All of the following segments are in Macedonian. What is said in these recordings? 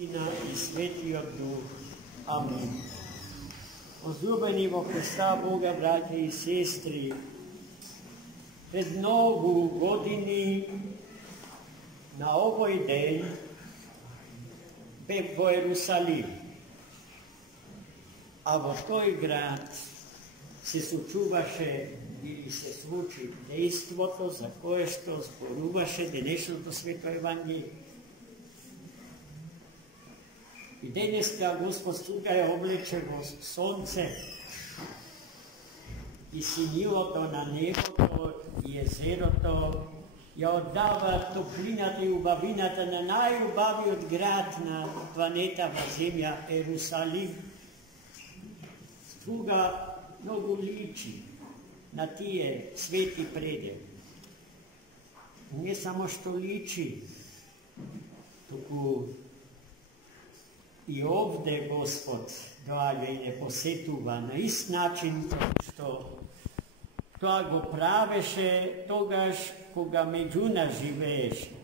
Sina i Svetijog Duha. Amin. Возлюбени во Христа Бога, братя и сестри, пред много години на овој ден бев во Ерусалим, а во тој град се случуваше или се случи дејството за кое што зборуваше денешното Свето Евангелие. И денеска Господ Слуга ја облече во сонце и синилото на небото и езерото, ја оддава топлината и убавината на најубавиот град на планетава Земја, Ерусалим. Слуга многу личи на тие свети предели. Не само што личи, туку и овде Господ доаѓа и не посетува на ист начин што тоа го правеше тогаш кога меѓу нас живееше.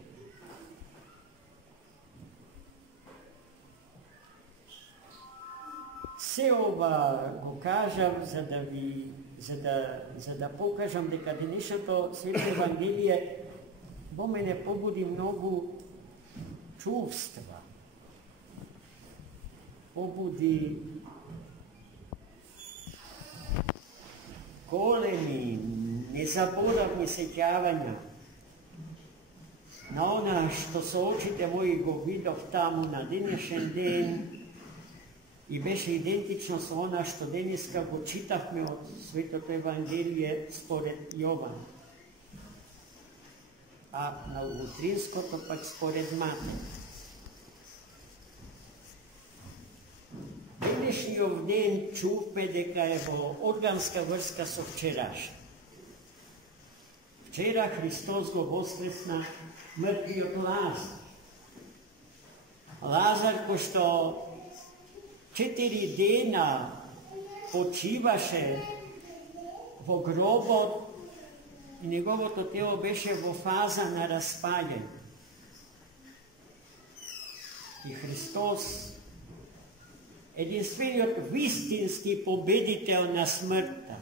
Се ова го кажам за да покажам дека денешното Свето Евангелие во мене побуди многу чувства. Побуди големи, незаборавни сеќавања на она што со очите мои го видов таму на денешен ден и беше идентично со она што денеска го читавме од Светото Евангелие според Јован, а на утринското пак според Матеј. Денешниот ден чувме дека е во органска врска со вчераш. Вчера Христос го воскресна мртвиот Лазар. Лазар кој што 4 дена почиваше во гробот и неговото тело беше во фаза на распаѓање. И Христос, единствениот вистински победител на смртта,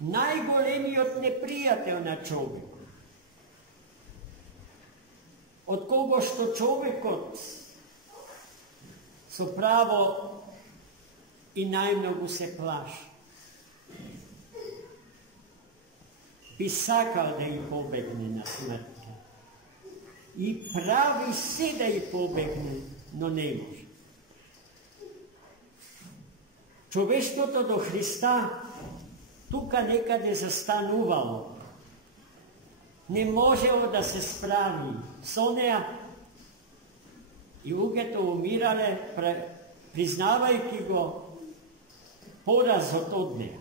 најголемиот непријател на човекот, од кого што човекот со право и најмногу се плаши, би сакал да и побегне на смртта и прави се да и побегне, но не може. Човештвото до Христа тука некаде застанувало. Не можело да се справи со неа и луѓето умирале, признавајќи го поразот од неа.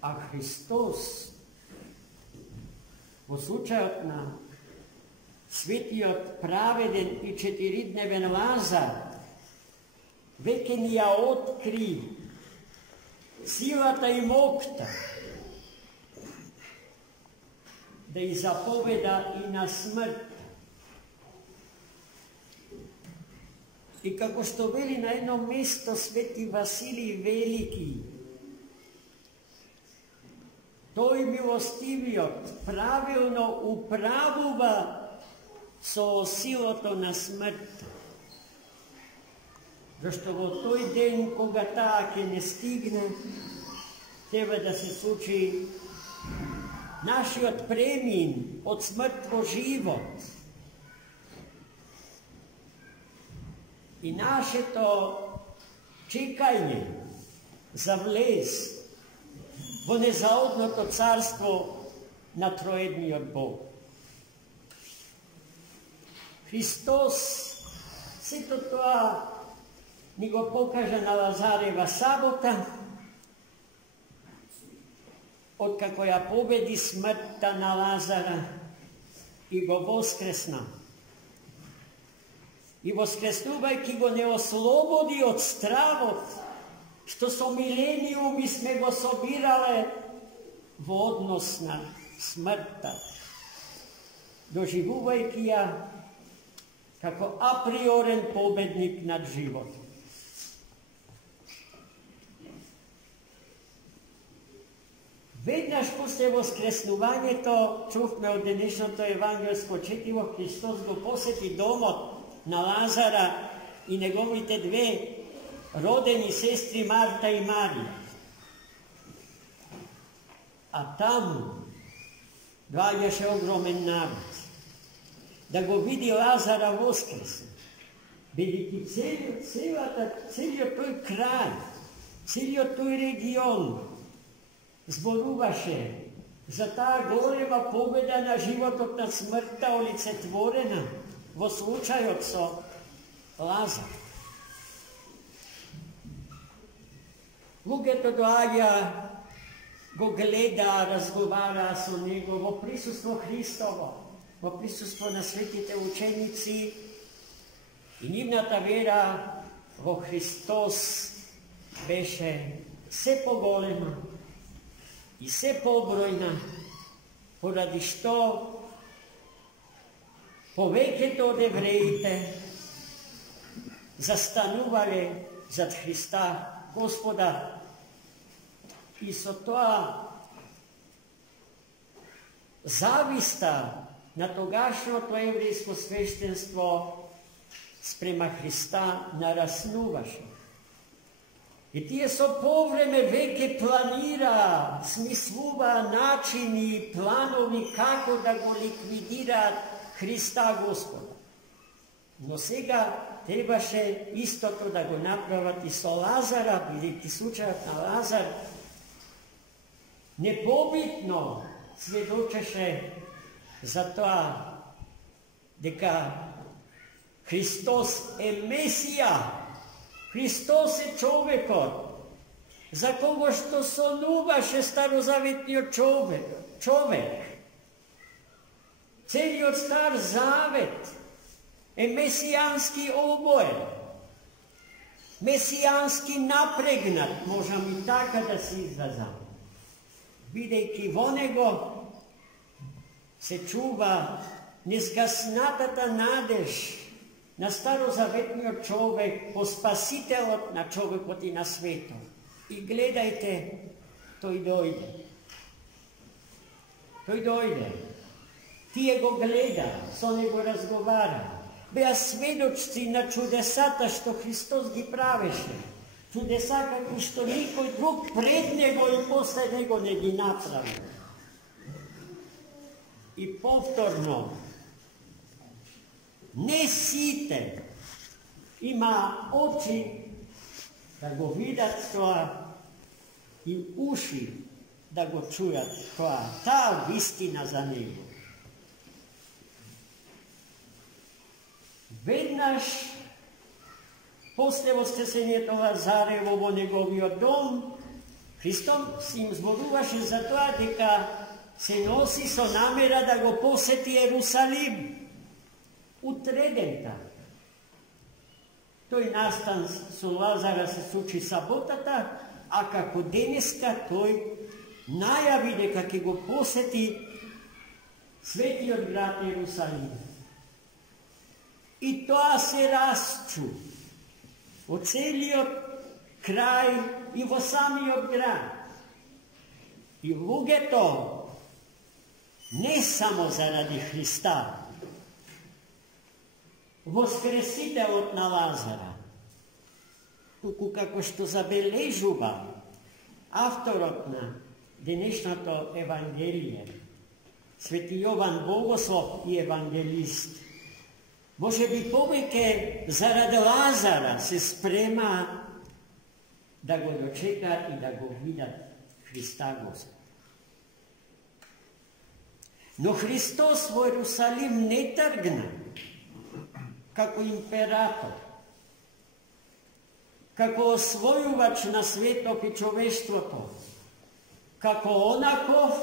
А Христос во случајот на светиот праведен и 4-дневен Лазар веќе ни ја откри силата и моќта да и заповеда и на смрт. И како што вели на едно место Свети Василий Велики, тој милостивиот правилно управува со силото на смртта. Зашто во тој ден, кога таа ќе не стигне, треба да се случи нашиот премин од смрт во живот. И нашето чекање за влез во незаодното царство на троедниот Бог. Христос сето тоа ни го покажа на Лазарева сабота, откако ја победи смртта на Лазара и го воскресна. И воскреснувајќи го не ослободи од стравот, што со милениуми сме го собирале во однос на смртта, доживувајќи ја како априорен победник над животот. Веднаш после воскреснувањето чувме од денешното евангелско четиво, Христос го посети домот на Лазара и неговите две родени сестри Марта и Марија. А таму доаѓаше огромен народ да го види Лазара воскресен, бидејќи целиот тој крај, целиот тој регион зборуваше за таа голема победа на животот над смртта, олицетворена во случајот со Лазар. Луѓето доаѓа, го гледа, разговара со него во присуство Христово, во присуство на светите ученици, и нивната вера во Христос беше се поголема и се побројна, поради што повеќето од евреите застанувале зад Христа Господа, и со тоа зависта на тогашното еврејско свештенство спрема Христа нараснуваше. И тие со повреме веќе планира, смислува начини и планови како да го ликвидираат Христа Господа. Но сега требаше истото да го направат и со Лазара, бидејќи случајот на Лазар непобитно сведочеше за тоа дека Христос е Месија, Христос е човекот, за кого што сонуваше старозаветниот човек. Целиот Стар Завет е месијански обоен, месијански напрегнат, можам и така да се изразам, бидејќи во него се чува незгаснатата надеж на старозаветниот човек по спасителот на човекот и на светот. И гледајте, тој дојде. Тој дојде. Тие го гледа, со него разговара. Беа сведоци на чудесата што Христос ги правеше. Чудеса како што никој друг пред него и после него не ги направи. И повторно, не сите има очи да го видат тоа и уши да го чујат тоа, таа вистина за него. Веднаш после воскресението Лазарево во неговиот дом, Христос им зборуваше за тоа дека се носи со намера да го посети Ерусалим. Утредента. Тој настан со Лазара се случи саботата, а како денеска тој најави дека ќе го посети светиот град Ерусалим. И тоа се расчу од целиот крај и во самиот град. И луѓето не само заради Христа, воскресителот на Лазара, туку како што забележува авторот на денешното Евангелие, Свети Јован Богослов и евангелист, може би повеќе заради Лазара се спрема да го дочекаат и да го видат Христа Господ. Но Христос во Ерусалим не тргна како император, како освојувач на светот и човештвото, како онаков,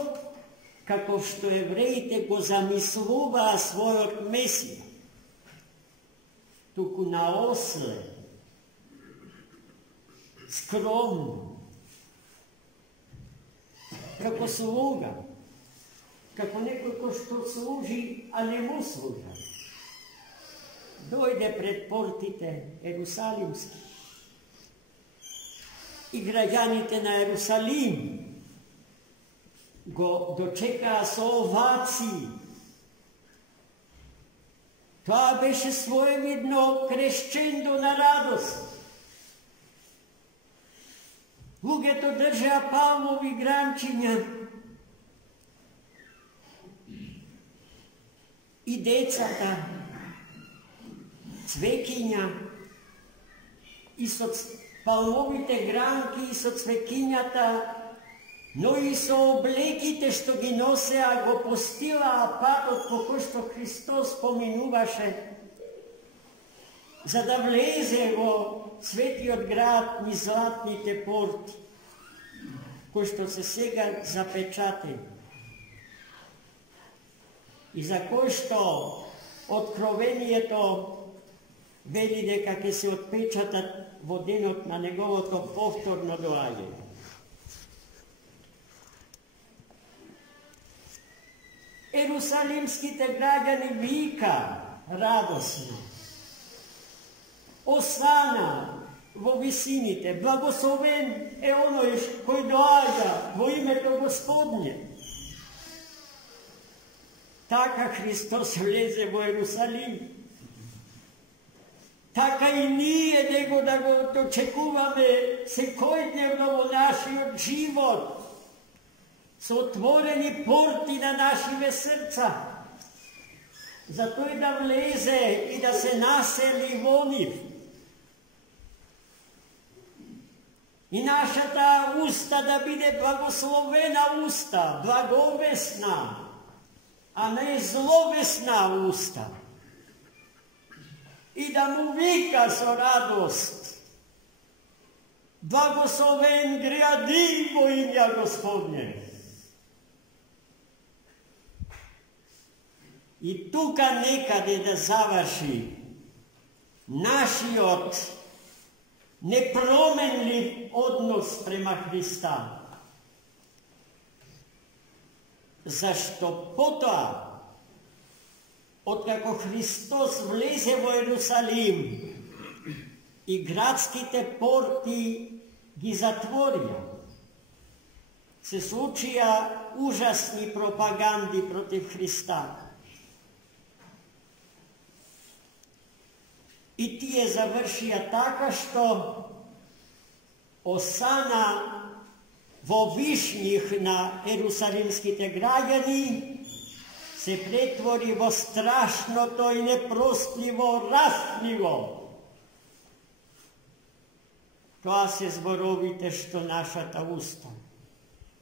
како што евреите го замислуваа својот Месија, туку на осле, скромно, како слуга, како некој кој што служи, а не му служа. Дојде пред портите Ерусалимски и граѓаните на Ерусалим го дочекаа со овации. Тоа беше своевидно крещендо на радост. Луѓето држаа палмови гранчиња и децата цвекиња и со палмовите гранки и со цвекињата, но и со облеките што ги носеа, го постилаа патот по кој што Христос поминуваше, за да влезе во светиот град низ златните порти, кои што се сега запечатени. И за кој што Откровението вели дека ќе се отпечатат во денот на неговото повторно доаѓање. Ерусалимските граѓани вика радосно: Осана во висините, благословен е оној кој доаѓа во името Господне. Така Христос влезе во Ерусалим. Така и ние него да го очекуваме секојдневно во нашиот живот, со отворени порти на нашиве срца, за тој да влезе и да се насели во нив. И нашата уста да биде благословена уста, благовесна, а не зловесна уста. И да му вика со радост: благословен гради во имја Господне. И тука некаде да заврши нашиот непроменлив однос према Христа. Зашто потоа, откако Христос влезе во Ерусалим и градските порти ги затворија, се случија ужасни пропаганди против Христа. И тие завршија така што осана во вишњих на ерусалимските граѓани се претвори во страшното и непростливо растливо. Тоа се зборовите што нашата уста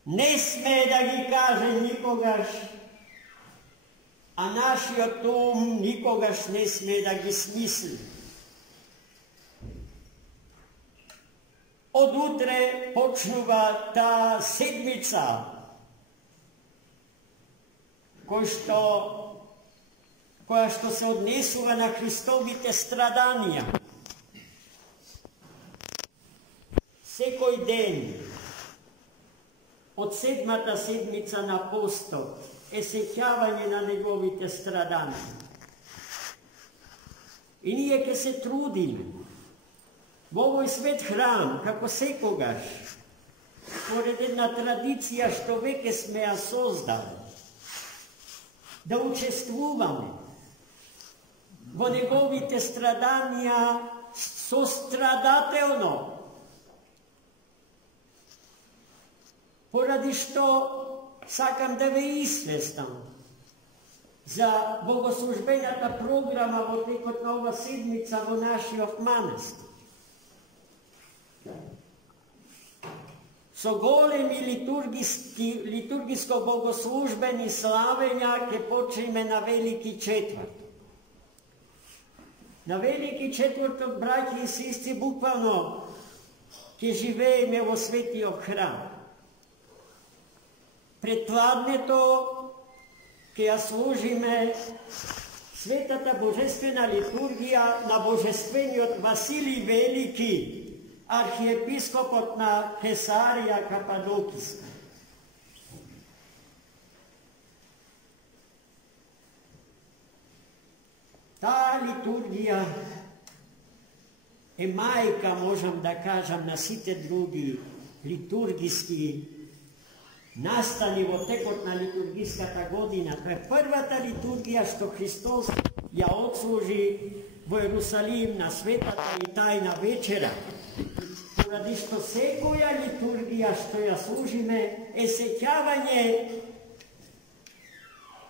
не смее да ги каже никогаш, а нашиот ум никогаш не смее да ги смисли. Од утре почнува таа седмица, која што се однесува на Христовите страданија. Секој ден од седмата седмица на постот е сеќавање на неговите страданија. И ние ќе се трудиме во овој свет храм, како секогаш, според една традиција што веќе сме ја создали, да учествуваме во неговите страданија сострадателно, поради што сакам да ве известам за богослужбената програма во текот на ова седмица во нашиот манастир. Со големи литургиско-богослужбени славења ќе почнеме на Велики четврт. На Велики четврток, браќи и сестри, буквално ќе живееме во светиот храм. Пред пладнето ќе ја служиме светата божествена литургија на божествениот Василий Велики, архиепископот на Кесарија Кападокиска. ta liturgija je majka, možem da kažem, na site drugi liturgijski nastali vo tekotna liturgijskata godina. To je prvata liturgija što Hristos ja odsluži v Jerusalim na svetata i tajna večera. Poradi što sekoja liturgija što ja služime je sećavanje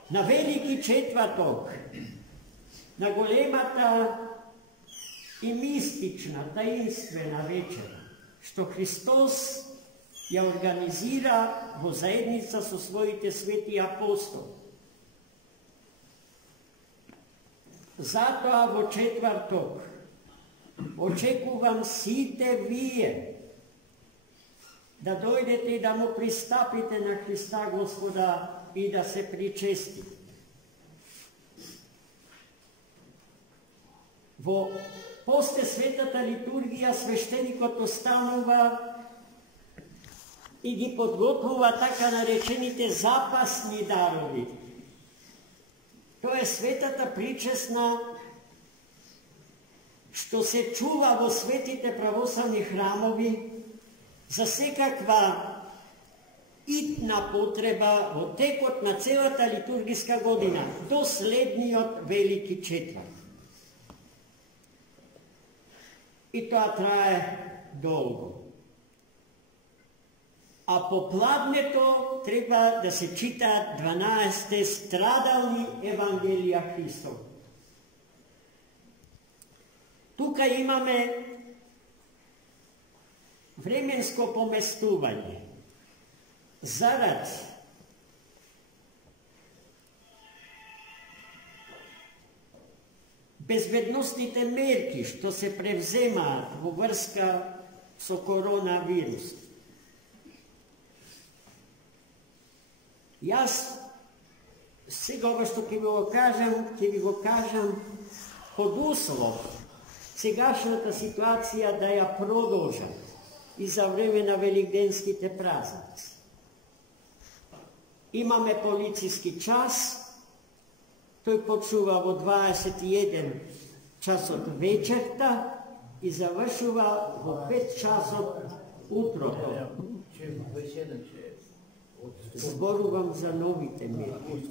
na veliki četvrtok, na golemata i mistična, tajinstvena večera, što Hristos ja organizira vo zajednica so svojite sveti apostol. Zato vo četvrtok očekuvam site vije, da dojdete i da mu pristapite na Hrista Gospoda i da se pričestite. Vo posle svetata liturgija sveštenikot ostanува i ги подготвува така наречените запасни дарови. To je svetата причесна, što se čuva vo svetите православни храмови за секаква итна потреба во текот на целата литургиска година до следниот велики четврт. И тоа трае долго. А по пладнето треба да се читаат 12 страдални Евангелија Христов. Тука имаме временско поместување. Зарад безбедностните мерки што се превземаат во врска со коронавирус. Јас сега ова што ќе ви го кажам под услов сегашната ситуација да ја продолжам и за време на великденските празници. Имаме полициски час, тој почнува во 21 часот вечерта и завршува во 5 часот утрото. Зборувам за новите мерки.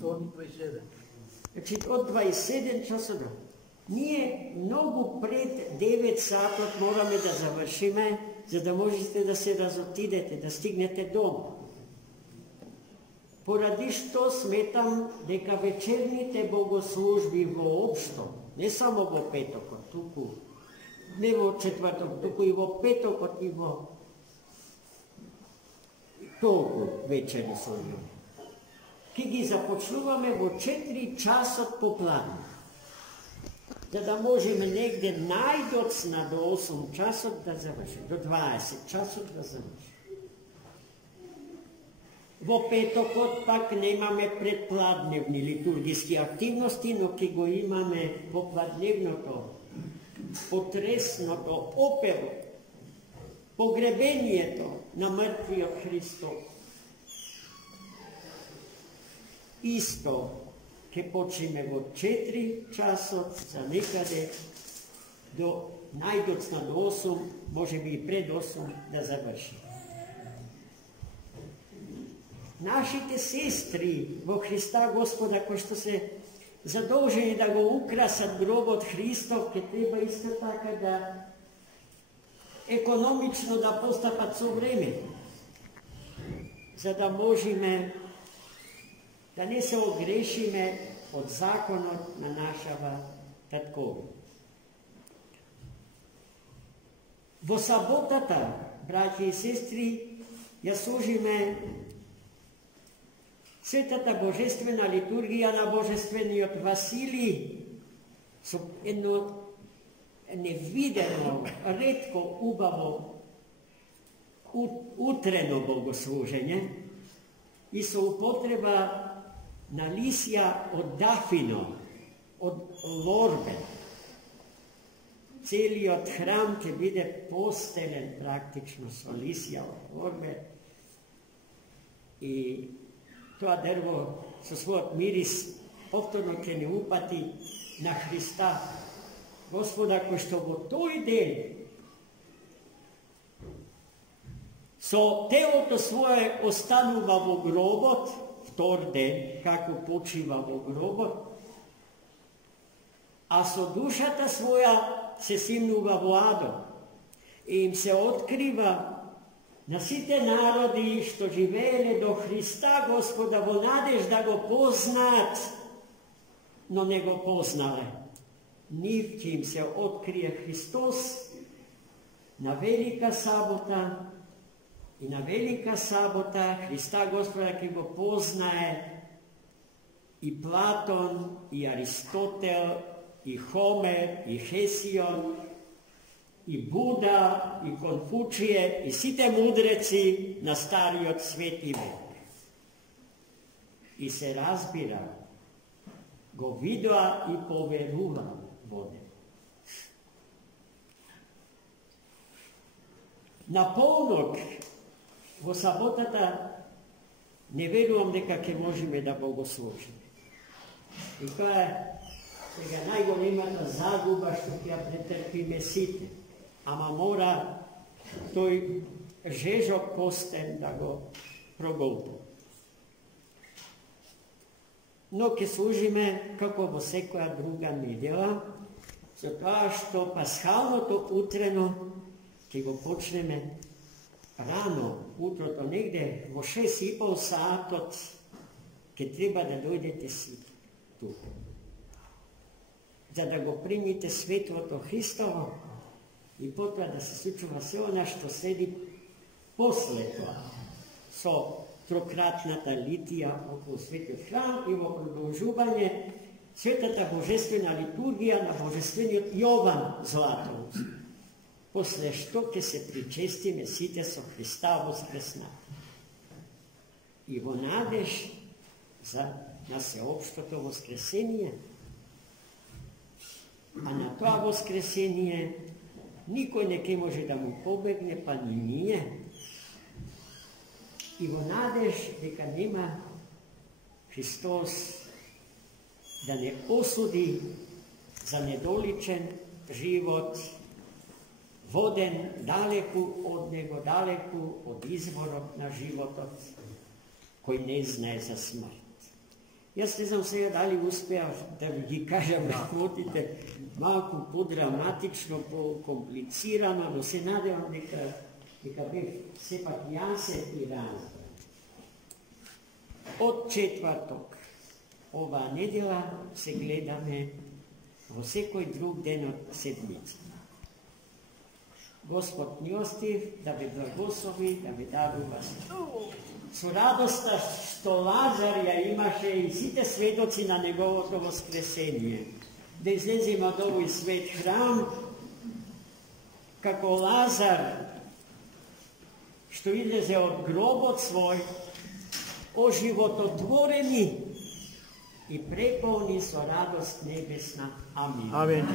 Значи, од 27 часот. Ние многу пред 9 сатот мораме да завршиме, за да можете да се разотидете, да стигнете дома. Поради што сметам дека вечерните богослужби воопшто, не само во петокот, туку, не во четврток, туку и во петокот и во толку вечерни служби. Ки ги започнуваме во 4 часот попладне, за да можеме негде најдоцна до 8 часот да завршиме, до 20 часот да завршиме. Во петокот пак немаме предпладневни литургиски активности, но ке го имаме попладневното, потресното, оперо, погребението на мртвиот Христос. Исто ке почнеме во 4 часот, за некаде до најдоцна до 8, може би и пред 8 да завршиме. Нашите сестри во Христа Господа, кои што се задолжени да го украсат гробот Христов, ке треба исто така да економично да постапат со време, за да можеме да не се огрешиме од законот на нашава татковина. Во саботата, браќи и сестри, ја служиме Светата Божествена литургија на Божествениот Василий со едно невидено, ретко убаво утрено богослужење и со употреба на лисја од дафино, од лорбе. Целиот храм ќе биде постелен практично со лисја од лорбе и тоа дрво со својот мирис повторно ќе не упати na Hrista, Gospoda, ko što vo toj den so telото svoje ostanuva vo grobot, vtor den, kako počiva vo grobot, a so dušata svoja se simnuva vo ado i im se otkriva na site narodi što živele do Hrista, Gospoda, vo nadež da go poznat, no ne go poznale. Njih će im se otkrije Hristos na velika sabota i na velika sabota Hrista Gospoda, ki go poznaje i Platon, i Aristotel, i Homer, i Hesion, i Buda, i Konfučije, i svi te mudreci na stari od sveti vek. I se razbira, go vidua i poveruva vode. Na polnog vo sabotata ne verujem дека ќе можеме да богослужиме. И тоа е сега најголемата загуба што ќе ја претрпиме сите. Ама мора тој жежок постен да го проголтаме. Но ќе служиме како во секоја друга недела, со тоа што пасхалното утрено ќе го почнеме рано, утрото негде во 6:30 саатот ќе треба да дојдете сите тука, за да го примите светлото Христово и потоа да се случува се она што следи после тоа, со трократната литија околу светиот храм и во продолжување светата божествена литургија на божествениот Јован Златоуст, после што ќе се причестиме сите со Христа воскреснати. И во надеж на сеопштото воскресение, а на тоа воскресение никој не ќе може да му побегне, па ни ние. И во надеж дека нема Христос да не осуди за недоличен живот, воден далеку од него, далеку од изворот на животот, кој не знае за смрт. Јас не знам сега дали успеав да ви ги кажам работите малку подраматично, по-комплицирано, но се надевам дека бев сепак јасен и разбран. Од четврток оваа недела се гледаме во секој друг ден од седмица. Господ милостив да ви благослови, да ви дарува со радоста што Лазар ја имаше и сите светоци на неговото воскресение. Да излеземе од овој свет храм, како Лазар, што излезе од гробот свој, оживототворени и преполни со радост небесна. Амин. Амин.